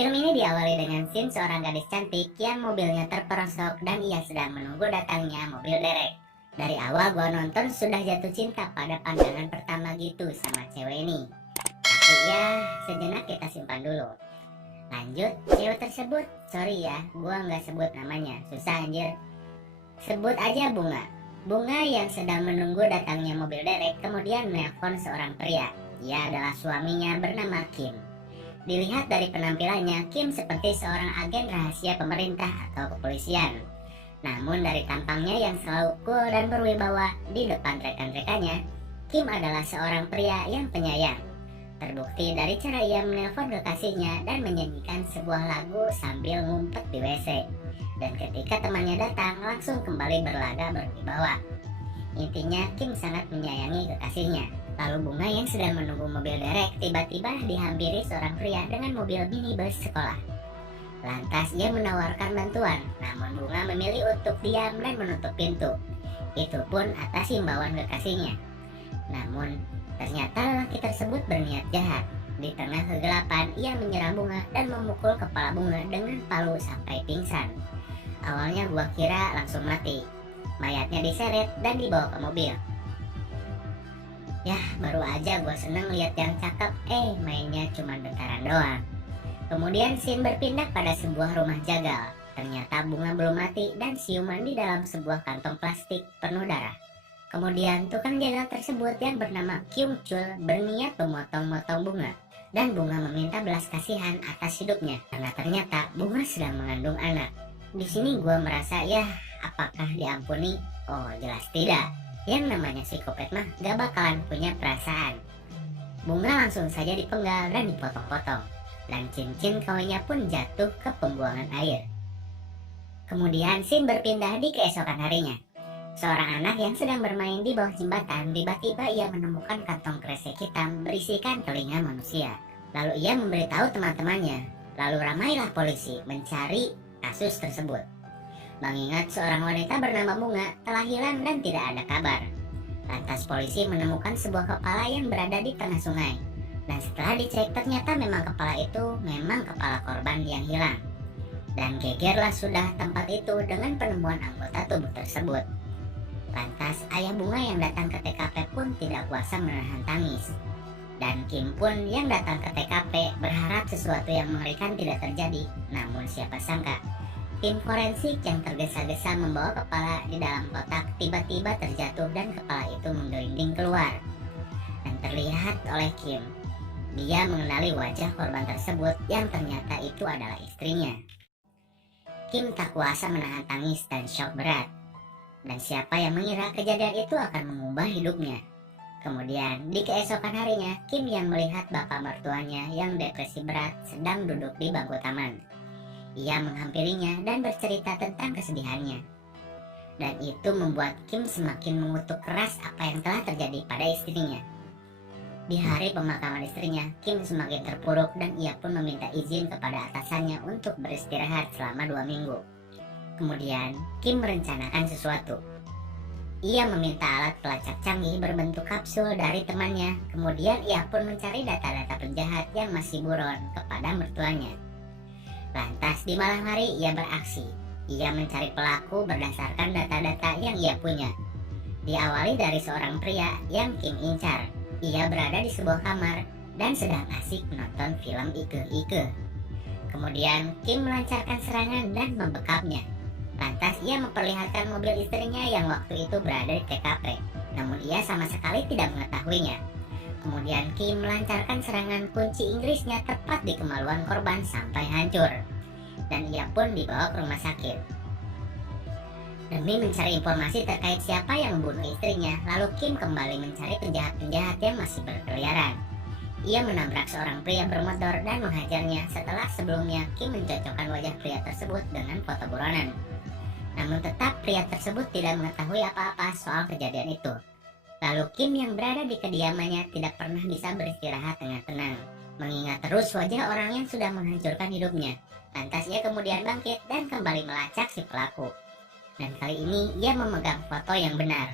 Film ini diawali dengan scene seorang gadis cantik yang mobilnya terperosok dan ia sedang menunggu datangnya mobil derek. Dari awal gua nonton sudah jatuh cinta pada pandangan pertama gitu sama cewek ini. Tapi ya, sejenak kita simpan dulu. Lanjut, cewek tersebut, sorry ya, gua nggak sebut namanya, susah anjir. Sebut aja Bunga. Bunga yang sedang menunggu datangnya mobil derek kemudian menelpon seorang pria. Ia adalah suaminya bernama Kim. Dilihat dari penampilannya, Kim seperti seorang agen rahasia pemerintah atau kepolisian. Namun dari tampangnya yang selalu cool dan berwibawa di depan rekan-rekannya, Kim adalah seorang pria yang penyayang. Terbukti dari cara ia menelpon kekasihnya dan menyanyikan sebuah lagu sambil ngumpet di WC. Dan ketika temannya datang, langsung kembali berlaga berwibawa. Intinya, Kim sangat menyayangi kekasihnya. Lalu Bunga yang sedang menunggu mobil derek tiba-tiba dihampiri seorang pria dengan mobil minibus sekolah. Lantas ia menawarkan bantuan, namun Bunga memilih untuk diam dan menutup pintu. Itu pun atas himbauan kekasihnya. Namun ternyata lelaki tersebut berniat jahat. Di tengah kegelapan ia menyerang Bunga dan memukul kepala Bunga dengan palu sampai pingsan. Awalnya gua kira langsung mati. Mayatnya diseret dan dibawa ke mobil. Yah, baru aja gue seneng lihat yang cakep, mainnya cuma bentaran doang. Kemudian scene berpindah pada sebuah rumah jagal. Ternyata Bunga belum mati dan siuman di dalam sebuah kantong plastik penuh darah. Kemudian tukang jagal tersebut yang bernama Kyung Chul berniat memotong-motong Bunga. Dan Bunga meminta belas kasihan atas hidupnya karena ternyata Bunga sedang mengandung anak. Di sini gue merasa ya, apakah diampuni? Oh, jelas tidak. Yang namanya psikopat mah gak bakalan punya perasaan. Bunga langsung saja dipenggal dan dipotong-potong, dan cincin kawinnya pun jatuh ke pembuangan air. Kemudian scene berpindah di keesokan harinya. Seorang anak yang sedang bermain di bawah jembatan, tiba-tiba ia menemukan kantong kresek hitam berisikan telinga manusia. Lalu ia memberitahu teman-temannya. Lalu ramailah polisi mencari kasus tersebut. Mengingat seorang wanita bernama Bunga telah hilang dan tidak ada kabar. Lantas polisi menemukan sebuah kepala yang berada di tengah sungai. Dan setelah dicek ternyata memang kepala itu memang kepala korban yang hilang. Dan gegerlah sudah tempat itu dengan penemuan anggota tubuh tersebut. Lantas ayah Bunga yang datang ke TKP pun tidak kuasa menahan tangis. Dan Kim pun yang datang ke TKP berharap sesuatu yang mengerikan tidak terjadi. Namun siapa sangka tim forensik yang tergesa-gesa membawa kepala di dalam kotak tiba-tiba terjatuh dan kepala itu menggelinding keluar. Dan terlihat oleh Kim, dia mengenali wajah korban tersebut yang ternyata itu adalah istrinya. Kim tak kuasa menahan tangis dan syok berat. Dan siapa yang mengira kejadian itu akan mengubah hidupnya. Kemudian di keesokan harinya, Kim yang melihat bapak mertuanya yang depresi berat sedang duduk di bangku taman. Ia menghampirinya dan bercerita tentang kesedihannya. Dan itu membuat Kim semakin mengutuk keras apa yang telah terjadi pada istrinya. Di hari pemakaman istrinya, Kim semakin terpuruk dan ia pun meminta izin kepada atasannya untuk beristirahat selama 2 minggu. Kemudian, Kim merencanakan sesuatu. Ia meminta alat pelacak canggih berbentuk kapsul dari temannya. Kemudian ia pun mencari data-data penjahat yang masih buron kepada mertuanya. Lantas di malam hari ia beraksi. Ia mencari pelaku berdasarkan data-data yang ia punya. Diawali dari seorang pria yang Kim incar. Ia berada di sebuah kamar dan sedang asik menonton film Ike-Ike. Kemudian Kim melancarkan serangan dan membekapnya. Lantas ia memperlihatkan mobil istrinya yang waktu itu berada di TKP. Namun ia sama sekali tidak mengetahuinya. Kemudian Kim melancarkan serangan kunci Inggrisnya tepat di kemaluan korban sampai hancur. Dan ia pun dibawa ke rumah sakit. Demi mencari informasi terkait siapa yang membunuh istrinya, lalu Kim kembali mencari penjahat-penjahat yang masih berkeliaran. Ia menabrak seorang pria bermotor dan menghajarnya setelah sebelumnya Kim mencocokkan wajah pria tersebut dengan foto buronan. Namun tetap pria tersebut tidak mengetahui apa-apa soal kejadian itu. Lalu Kim yang berada di kediamannya tidak pernah bisa beristirahat dengan tenang, mengingat terus wajah orang yang sudah menghancurkan hidupnya. Lantas ia kemudian bangkit dan kembali melacak si pelaku. Dan kali ini ia memegang foto yang benar.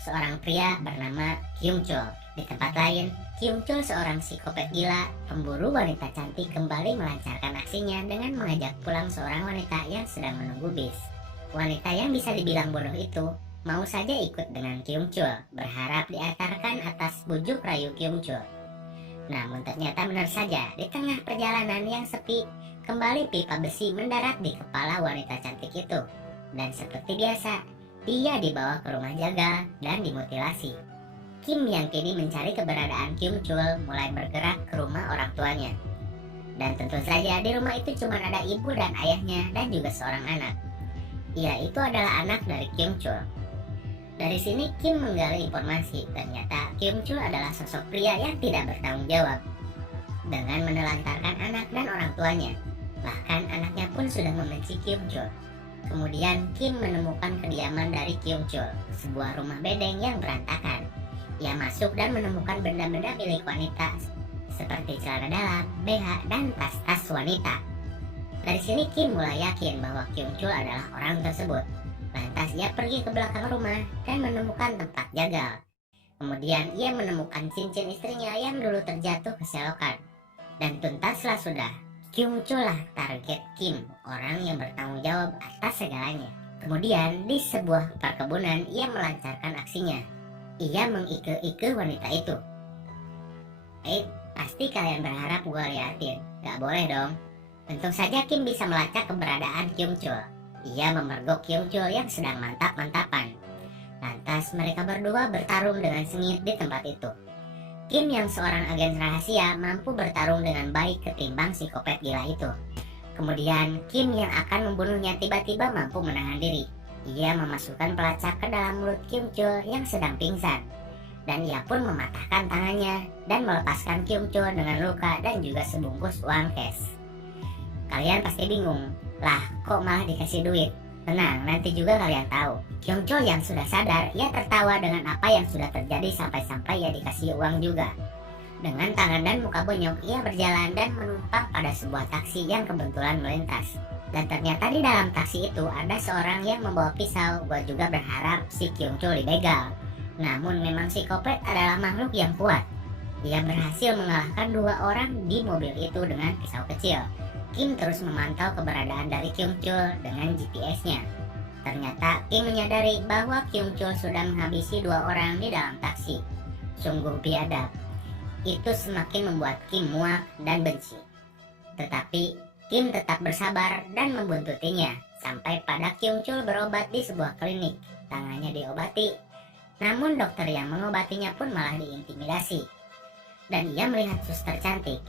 seorang pria bernama Kyung Chul. Di tempat lain, Kyung Chul, seorang psikopat gila, pemburu wanita cantik, kembali melancarkan aksinya dengan mengajak pulang seorang wanita yang sedang menunggu bis. Wanita yang bisa dibilang bodoh itu mau saja ikut dengan Kyung Chul, berharap diantarkan atas bujuk rayu Kyung Chul. Namun ternyata benar saja, di tengah perjalanan yang sepi, kembali pipa besi mendarat di kepala wanita cantik itu. Dan seperti biasa, dia dibawa ke rumah jagal dan dimutilasi. Kim yang kini mencari keberadaan Kyung Chul mulai bergerak ke rumah orang tuanya. Dan tentu saja di rumah itu cuma ada ibu dan ayahnya dan juga seorang anak. Ia itu adalah anak dari Kyung Chul. Dari sini Kim menggali informasi, ternyata Kyung Chul adalah sosok pria yang tidak bertanggung jawab dengan menelantarkan anak dan orang tuanya. Bahkan anaknya pun sudah membenci Kyung Chul. Kemudian Kim menemukan kediaman dari Kyung Chul, sebuah rumah bedeng yang berantakan. Ia masuk dan menemukan benda-benda milik wanita seperti celana dalam, BH, dan tas-tas wanita. Dari sini Kim mulai yakin bahwa Kyung Chul adalah orang tersebut. Lantas ia pergi ke belakang rumah dan menemukan tempat jagal. Kemudian ia menemukan cincin istrinya yang dulu terjatuh keselokan. Dan tuntaslah sudah, Kyung Chul lah target Kim, orang yang bertanggung jawab atas segalanya. Kemudian di sebuah perkebunan ia melancarkan aksinya. Ia mengike-ike wanita itu. Pasti kalian berharap gue liatin. Gak boleh dong. Untung saja Kim bisa melacak keberadaan Kyung Chul. Ia memergok Kyung Chul yang sedang mantap-mantapan. Lantas mereka berdua bertarung dengan sengit di tempat itu. Kim yang seorang agen rahasia mampu bertarung dengan baik ketimbang psikopat gila itu. Kemudian Kim yang akan membunuhnya tiba-tiba mampu menahan diri. Ia memasukkan pelacak ke dalam mulut Kyung Chul yang sedang pingsan. Dan ia pun mematahkan tangannya dan melepaskan Kyung Chul dengan luka dan juga sebungkus uang cash. Kalian pasti bingung, lah kok malah dikasih duit? Tenang, nanti juga kalian tahu. Kyung Chul yang sudah sadar, ia tertawa dengan apa yang sudah terjadi sampai-sampai ia dikasih uang juga. Dengan tangan dan muka bonyok, ia berjalan dan menumpang pada sebuah taksi yang kebetulan melintas. Dan ternyata di dalam taksi itu ada seorang yang membawa pisau. Gua juga berharap si Kyung Chul dibegal. Namun memang psikopat adalah makhluk yang kuat. Ia berhasil mengalahkan 2 orang di mobil itu dengan pisau kecil. Kim terus memantau keberadaan dari Kyung Chul dengan GPS-nya. Ternyata Kim menyadari bahwa Kyung Chul sudah menghabisi 2 orang di dalam taksi. Sungguh biadab. Itu semakin membuat Kim muak dan benci. Tetapi Kim tetap bersabar dan membuntutinya sampai pada Kyung Chul berobat di sebuah klinik. Tangannya diobati, namun dokter yang mengobatinya pun malah diintimidasi. Dan ia melihat suster cantik.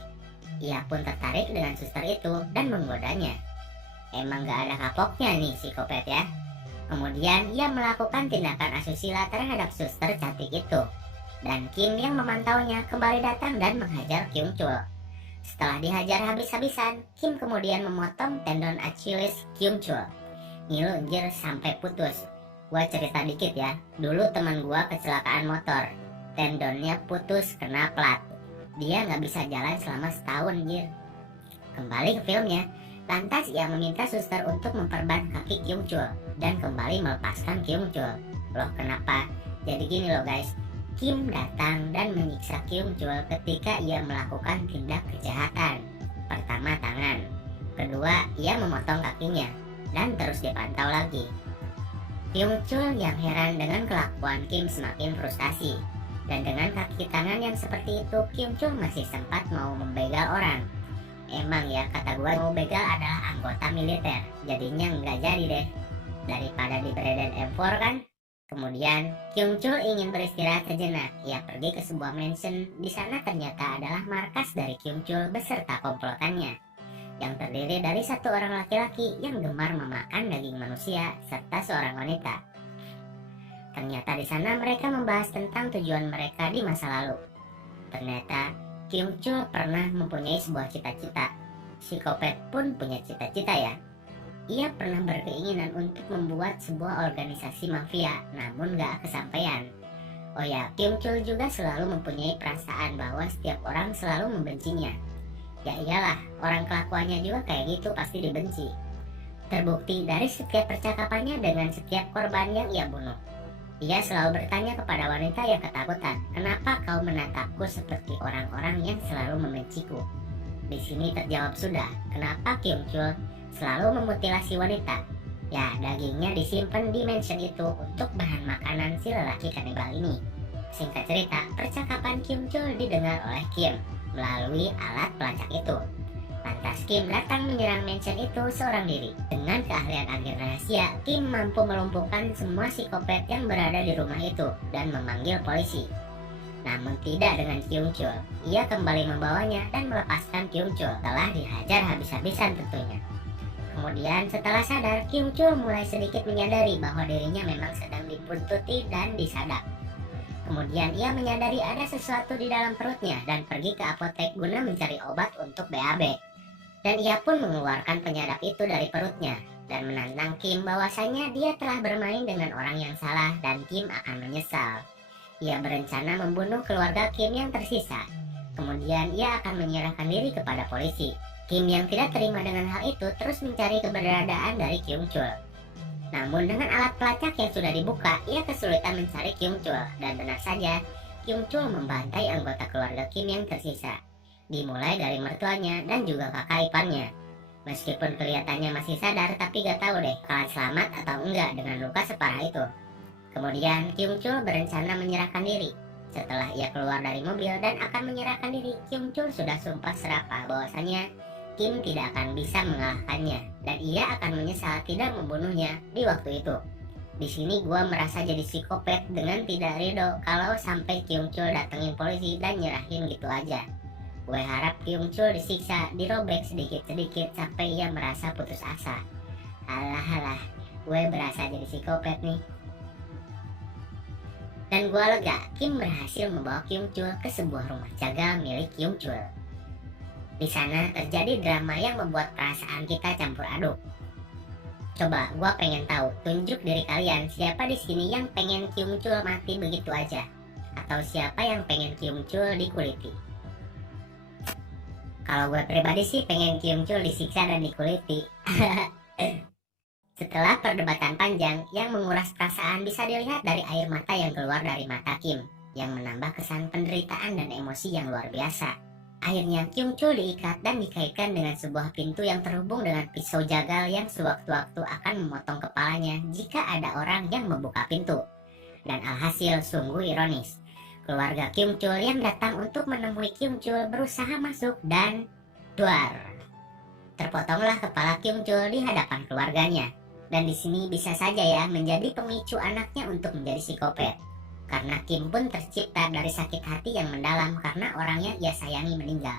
Ia pun tertarik dengan suster itu dan menggodanya. Emang gak ada kapoknya nih psikopat ya. Kemudian ia melakukan tindakan asusila terhadap suster cantik itu. Dan Kim yang memantaunya kembali datang dan menghajar Kyung Chul. Setelah dihajar habis-habisan, Kim kemudian memotong tendon Achilles Kyung Chul. Ngilu anjir sampai putus. Gua cerita dikit ya. Dulu teman gua kecelakaan motor. Tendonnya putus kena plat. Dia nggak bisa jalan selama setahun anjir. Kembali ke filmnya. Lantas ia meminta suster untuk memperban kaki Kyung Chul dan kembali melepaskan Kyung Chul. Loh kenapa? Jadi gini loh guys. Kim datang dan menyiksa Kyung Chul ketika ia melakukan tindak kejahatan. Pertama tangan, kedua ia memotong kakinya, dan terus dipantau lagi. Kyung Chul yang heran dengan kelakuan Kim semakin frustasi. Dan dengan kaki tangan yang seperti itu, Kyung Chul masih sempat mau membegal orang. Emang ya kata gua mau begal adalah anggota militer, jadinya nggak jadi deh. Daripada di Breden M4 kan. Kemudian Kyung Chul ingin beristirahat sejenak. Ia pergi ke sebuah mansion. Di sana ternyata adalah markas dari Kyung Chul beserta komplotannya, yang terdiri dari 1 orang laki-laki yang gemar memakan daging manusia serta seorang wanita. Ternyata di sana mereka membahas tentang tujuan mereka di masa lalu. Ternyata Kyung Chul pernah mempunyai sebuah cita-cita. Psikopat pun punya cita-cita ya. Ia pernah berkeinginan untuk membuat sebuah organisasi mafia, namun gak kesampaian. Oh ya, Kyung Chul juga selalu mempunyai perasaan bahwa setiap orang selalu membencinya. Ya iyalah, orang kelakuannya juga kayak gitu pasti dibenci. Terbukti dari setiap percakapannya dengan setiap korban yang ia bunuh. Ia selalu bertanya kepada wanita yang ketakutan, "Kenapa kau menatapku seperti orang-orang yang selalu membenciku?" Di sini terjawab sudah, kenapa Kyung Chul selalu memutilasi wanita. Ya, dagingnya disimpan di mansion itu untuk bahan makanan si lelaki kanibal ini. Singkat cerita, percakapan Kyung Chul didengar oleh Kim melalui alat pelacak itu. Lantas Kim datang menyerang mansion itu seorang diri. Dengan keahlian agen rahasia, Kim mampu melumpuhkan semua psikopat yang berada di rumah itu dan memanggil polisi. Namun tidak dengan Kyung Chul. Ia kembali membawanya dan melepaskan Kyung Chul telah dihajar habis-habisan tentunya. Kemudian setelah sadar, Kyung Chul mulai sedikit menyadari bahwa dirinya memang sedang dibuntuti dan disadap. Kemudian ia menyadari ada sesuatu di dalam perutnya dan pergi ke apotek guna mencari obat untuk BAB. Dan ia pun mengeluarkan penyadap itu dari perutnya dan menantang Kim bahwasanya dia telah bermain dengan orang yang salah dan Kim akan menyesal. Ia berencana membunuh keluarga Kim yang tersisa. Kemudian ia akan menyerahkan diri kepada polisi. Kim yang tidak terima dengan hal itu terus mencari keberadaan dari Kyung Chul. Namun dengan alat pelacak yang sudah dibuka, ia kesulitan mencari Kyung Chul. Dan benar saja, Kyung Chul membantai anggota keluarga Kim yang tersisa. Dimulai dari mertuanya dan juga kakak iparnya. Meskipun kelihatannya masih sadar, tapi gak tahu deh akan selamat atau enggak dengan luka separah itu. Kemudian Kyung Chul berencana menyerahkan diri. Setelah ia keluar dari mobil dan akan menyerahkan diri, Kyung Chul sudah sumpah serapah bahwasanya Kim tidak akan bisa mengalahkannya dan ia akan menyesal tidak membunuhnya di waktu itu. Di sini gua merasa jadi psikopat dengan tidak ridho kalau sampai Kyung Chul datengin polisi dan nyerahin gitu aja. Gue harap Kyung Chul disiksa, dirobek sedikit-sedikit sampai ia merasa putus asa. Alah, gue berasa jadi psikopat nih. Dan gue lega, Kim berhasil membawa Kyung Chul ke sebuah rumah jagal milik Kyung Chul. Di sana terjadi drama yang membuat perasaan kita campur aduk. Coba, gue pengen tahu, tunjuk diri kalian siapa di sini yang pengen Kyung Chul mati begitu aja, atau siapa yang pengen Kyung Chul dikuliti. Kalau gue pribadi sih pengen Kyung Chul disiksa dan dikuliti. Setelah perdebatan panjang yang menguras perasaan, bisa dilihat dari air mata yang keluar dari mata Kim, yang menambah kesan penderitaan dan emosi yang luar biasa. Akhirnya Kyung Chul diikat dan dikaitkan dengan sebuah pintu yang terhubung dengan pisau jagal yang sewaktu-waktu akan memotong kepalanya jika ada orang yang membuka pintu. Dan alhasil sungguh ironis, keluarga Kyung Chul yang datang untuk menemui Kyung Chul berusaha masuk dan duar. Terpotonglah kepala Kyung Chul di hadapan keluarganya. Dan di sini bisa saja ya menjadi pemicu anaknya untuk menjadi psikopat. Karena Kim pun tercipta dari sakit hati yang mendalam karena orangnya ia sayangi meninggal.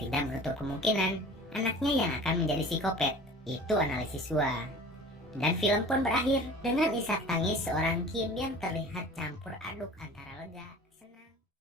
Tidak menutup kemungkinan anaknya yang akan menjadi psikopat. Itu analisis gua. Dan film pun berakhir dengan isak tangis seorang Kim yang terlihat campur aduk antara lega